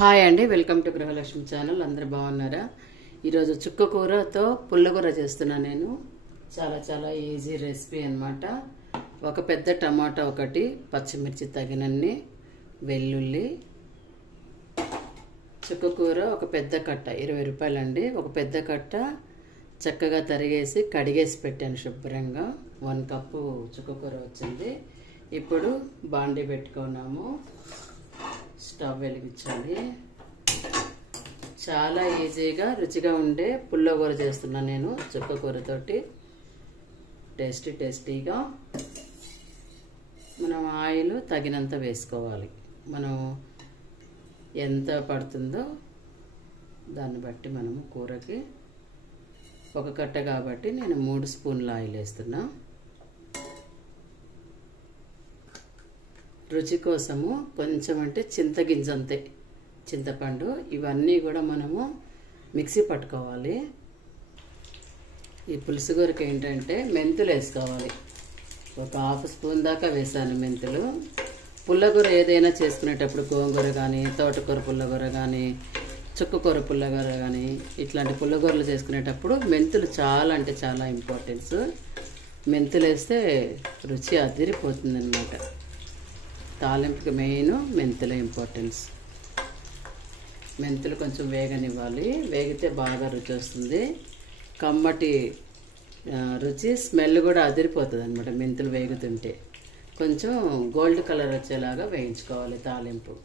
Hi అండి, welcome to Gruhalakshmi channel. అందరు బాగున్నారా? ఈరోజు చుక్క కూరతో పుల్లగూర చేస్తున్నాను నేను. చాలా చాలా ఈజీ రెసిపీ అన్నమాట. ఒక పెద్ద టమాటా, ఒకటి పచ్చిమిర్చి తగినన్ని, వెల్లుల్లి, చుక్క కూర ఒక పెద్ద కట్ట 20 రూపాయలండి. ఒక పెద్ద కట్ట చక్కగా తరిగేసి కడిగేసి పెట్టాను శుభ్రంగా. 1 కప్పు చుక్క కూర వచ్చింది. ఇప్పుడు బాండీ పెట్టుకున్నాము. స్టవ్ వెలిగించాలి. చాలా ఈజీగా రుచిగా ఉండే పుల్లగూర చేస్తున్నాను నేను చుక్క కూరతోటి. టేస్టీగా మనం ఆయిల్ తగినంత వేసుకోవాలి. మనం ఎంత పడుతుందో దాన్ని బట్టి మనము కూరకి. ఒక కట్ట కాబట్టి నేను 3 స్పూన్ల ఆయిల్ వేస్తున్నా. రుచి కోసము కొంచెం అంటే చింతగింజంతే, చింతపండు, ఇవన్నీ కూడా మనము మిక్సీ పట్టుకోవాలి. ఈ పులుసు కూరకి ఏంటంటే మెంతులు వేసుకోవాలి. ఒక 1/2 స్పూన్ దాకా వేసాను మెంతులు. పుల్లగూర ఏదైనా చేసుకునేటప్పుడు గోంగూర కానీ, తోటకూర పుల్లగూర కానీ, చుక్కకూర పుల్లగూర కానీ, ఇట్లాంటి పుల్లగూరలు చేసుకునేటప్పుడు మెంతులు చాలా అంటే చాలా ఇంపార్టెన్స్. మెంతులు వేస్తే రుచి అదిరిపోతుంది అన్నమాట. తాలింపుకి మెయిన్ మెంతుల ఇంపార్టెన్స్. మెంతులు కొంచెం వేగనివ్వాలి. వేగితే బాగా రుచి వస్తుంది. కమ్మటి రుచి, స్మెల్ కూడా అదిరిపోతుంది అనమాట. మెంతులు వేగుతుంటే కొంచెం గోల్డ్ కలర్ వచ్చేలాగా వేయించుకోవాలి తాలింపు.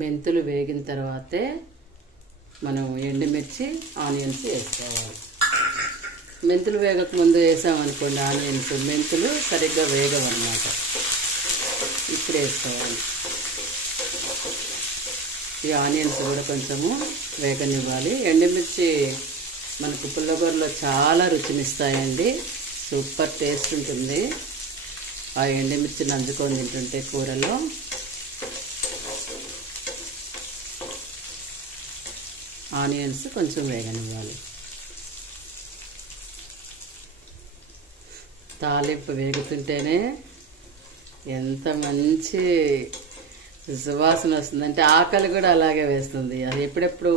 మెంతులు వేగిన తర్వాతే మనం ఎండుమిర్చి, ఆనియన్స్ వేసుకోవాలి. మెంతులు వేగక ముందు వేసామనుకోండి ఆనియన్స్, మెంతులు సరిగ్గా వేగవన్నమాట. ఇప్పుడు వేసుకోవాలి. ఈ ఆనియన్స్ కూడా కొంచెము వేగనివ్వాలి. ఎండుమిర్చి మనకు పుల్లగూరలో చాలా రుచినిస్తాయండి. సూపర్ టేస్ట్ ఉంటుంది ఆ ఎండుమిర్చి నంజుకొని తింటుంటే కూరలో. ఆనియన్స్ కొంచెం వేగనివ్వాలి. తాలింపు వేగుతుంటేనే ఎంత మంచి సువాసన వస్తుందంటే ఆకలి కూడా అలాగే వేస్తుంది. అది ఎప్పుడెప్పుడు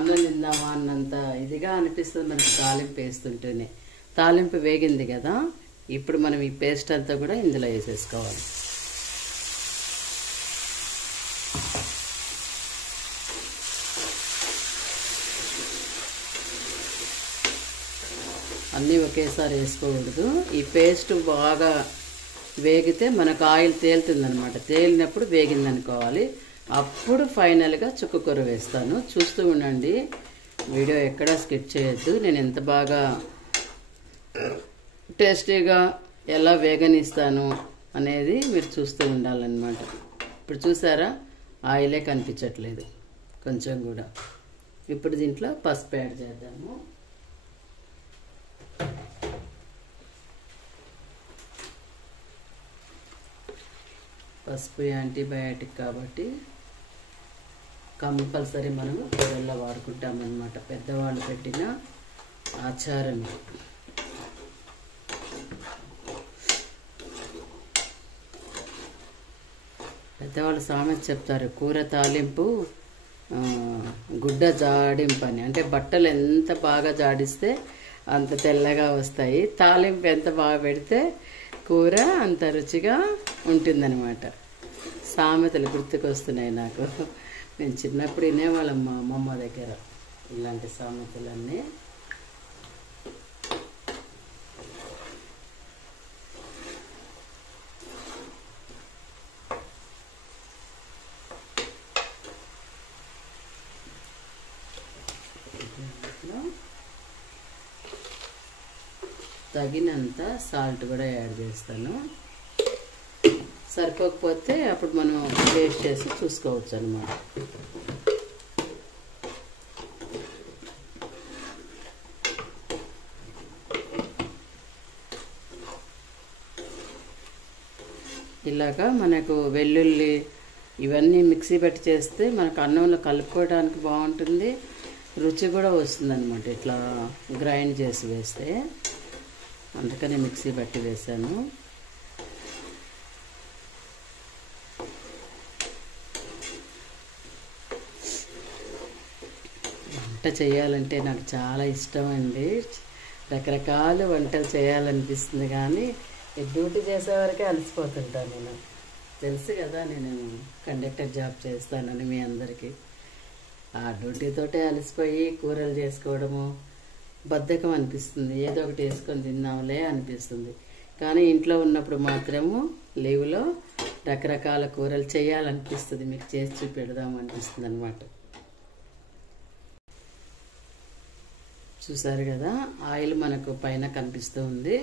అన్నం తిందామా అన్నంత ఇదిగా అనిపిస్తుంది మనకి తాలింపు వేస్తుంటేనే. తాలింపు వేగింది కదా, ఇప్పుడు మనం ఈ పేస్ట్ అంతా కూడా ఇందులో వేసేసుకోవాలి. అన్నీ ఒకేసారి వేసుకోకూడదు. ఈ పేస్ట్ బాగా వేగితే మనకు ఆయిల్ తేలుతుందనమాట. తేలినప్పుడు వేగిందనుకోవాలి. అప్పుడు ఫైనల్గా చుక్కకూర వేస్తాను. చూస్తూ ఉండండి, వీడియో ఎక్కడా స్కిప్ చేయొద్దు. నేను ఎంత బాగా టేస్టీగా ఎలా వేగనిస్తాను అనేది మీరు చూస్తూ ఉండాలన్నమాట. ఇప్పుడు చూసారా, ఆయిలే కనిపించట్లేదు కొంచెం కూడా. ఇప్పుడు దీంట్లో పసుపు యాడ్ చేద్దాము. పసుపు యాంటీబయాటిక్ కాబట్టి కంపల్సరీ మనము కూరల్లో వాడుకుంటామన్నమాట. పెద్దవాళ్ళు పెట్టిన ఆచారం. పెద్దవాళ్ళు సామెత చెప్తారు, కూర తాలింపు గుడ్డ జాడింపు అని. అంటే బట్టలు ఎంత బాగా జాడిస్తే అంత తెల్లగా వస్తాయి. తాలింపు ఎంత బాగా పెడితే కూర అంత రుచిగా ఉంటుందన్నమాట. సామెతలు గుర్తుకొస్తున్నాయి నాకు. నేను చిన్నప్పుడు వినేవాళ్ళం మా అమ్మమ్మ దగ్గర ఇలాంటి సామెతలన్నీ. తగినంత సాల్ట్ కూడా యాడ్ చేస్తాను. సరిపోకపోతే అప్పుడు మనం టేస్ట్ చేసి చూసుకోవచ్చు అన్నమాట. ఇలాగా మనకు వెల్లుల్లి ఇవన్నీ మిక్సీ పెట్టి చేస్తే మనకు అన్నంలో కలుపుకోవడానికి బాగుంటుంది, రుచి కూడా వస్తుంది అనమాట ఇట్లా గ్రైండ్ చేసి వేస్తే. అందుకని మిక్సీ పట్టి వేసాను. వంట చేయాలంటే నాకు చాలా ఇష్టం అండి. రకరకాల వంటలు చేయాలనిపిస్తుంది, కానీ డ్యూటీ చేసేవరకే అలసిపోతుంటాను నేను. తెలుసు కదా నేను కండక్టర్ జాబ్ చేస్తానని మీ అందరికీ. ఆ డ్యూటీతోటే అలసిపోయి కూరలు చేసుకోవడము బద్ధకం అనిపిస్తుంది. ఏదో ఒకటి వేసుకొని తిన్నాంలే అనిపిస్తుంది. కానీ ఇంట్లో ఉన్నప్పుడు మాత్రము లీవ్లో రకరకాల కూరలు చేయాలనిపిస్తుంది, మీకు చేసి చూపెడదాం అనిపిస్తుంది అనమాట. చూసారు కదా, ఆయిల్ మనకు పైన కనిపిస్తూ ఉంది,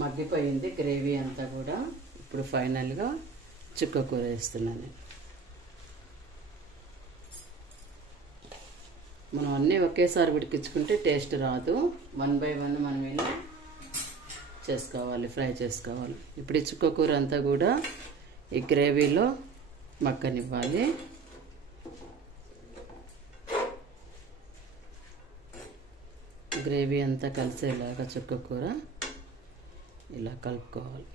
మగ్గిపోయింది గ్రేవీ అంతా కూడా. ఇప్పుడు ఫైనల్గా చుక్క కూర వేస్తున్నాను. మనం అన్నీ ఒకేసారి ఉడికించుకుంటే టేస్ట్ రాదు. 1 by 1 మనం ఇలా చేసుకోవాలి, ఫ్రై చేసుకోవాలి. ఇప్పుడు ఈ చుక్క కూర అంతా కూడా ఈ గ్రేవీలో మగ్గనివ్వాలి. గ్రేవీ అంతా కలిసేలాగా చుక్క కూర ఇలా కలుపుకోవాలి.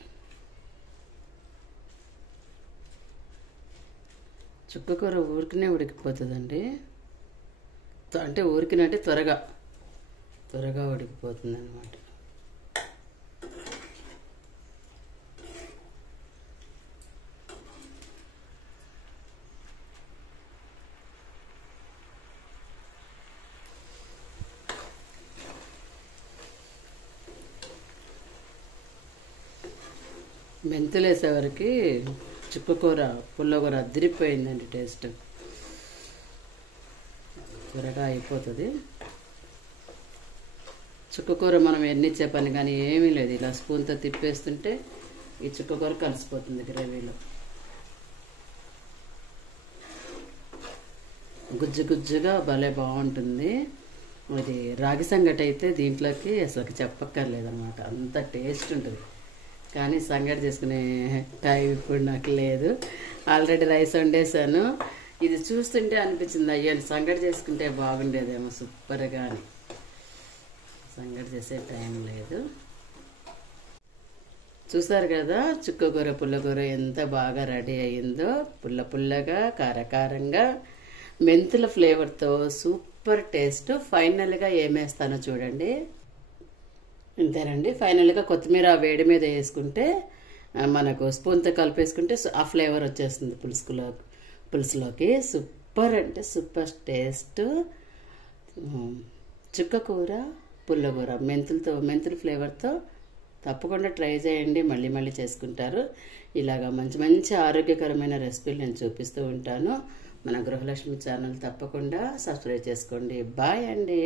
చుక్క కూర ఊరికనే ఉడికిపోతుందండి. అంటే ఊరికినంటే త్వరగా ఉడికిపోతుంది అన్నమాట. మెంతులు వేసేవరకు చుక్కకూర పుల్లకూర అదిరిపోయిందండి. టేస్ట్ త్వరగా అయిపోతుంది. చుక్కకూర మనం ఎన్నిచ్చే పని కానీ ఏమీ లేదు. ఇలా స్పూన్తో తిప్పేస్తుంటే ఈ చుక్కకూర కలిసిపోతుంది గ్రేవీలో. గుజ్జు గుజ్జుగా భలే బాగుంటుంది. అది రాగి సంగటి అయితే దీంట్లోకి అసలు చెప్పక్కర్లేదన్నమాట, అంత టేస్ట్ ఉంటుంది. కానీ సంగటి చేసుకునే టైం ఇప్పుడు నాకు లేదు. ఆల్రెడీ రైస్ వండేసాను. ఇది చూస్తుంటే అనిపించింది, అయ్యో సంగటి చేసుకుంటే బాగుండేదేమో సూపర్గా అని. సంగటి చేసే టైం లేదు. చూసారు కదా చుక్కకూర పుల్లకూర ఎంత బాగా రెడీ అయ్యిందో. పుల్ల పుల్లగా కారకారంగా మెంతుల ఫ్లేవర్తో సూపర్ టేస్ట్. ఫైనల్గా ఏమేస్తానో చూడండి. అంతేనండి. ఫైనల్గా కొత్తిమీర వేడి మీద వేసుకుంటే మనకు స్పూన్తో కలిపేసుకుంటే ఆ ఫ్లేవర్ వచ్చేస్తుంది పులుసులోకి. సూపర్ అంటే సూపర్ టేస్ట్. చుక్కకూర పుల్లకూర మెంతుల ఫ్లేవర్తో తప్పకుండా ట్రై చేయండి. మళ్ళీ మళ్ళీ చేసుకుంటారు. ఇలాగా మంచి మంచి ఆరోగ్యకరమైన రెసిపీలు నేను చూపిస్తూ ఉంటాను. మన గృహలక్ష్మి ఛానల్ తప్పకుండా సబ్స్క్రైబ్ చేసుకోండి. బాయ్ అండి.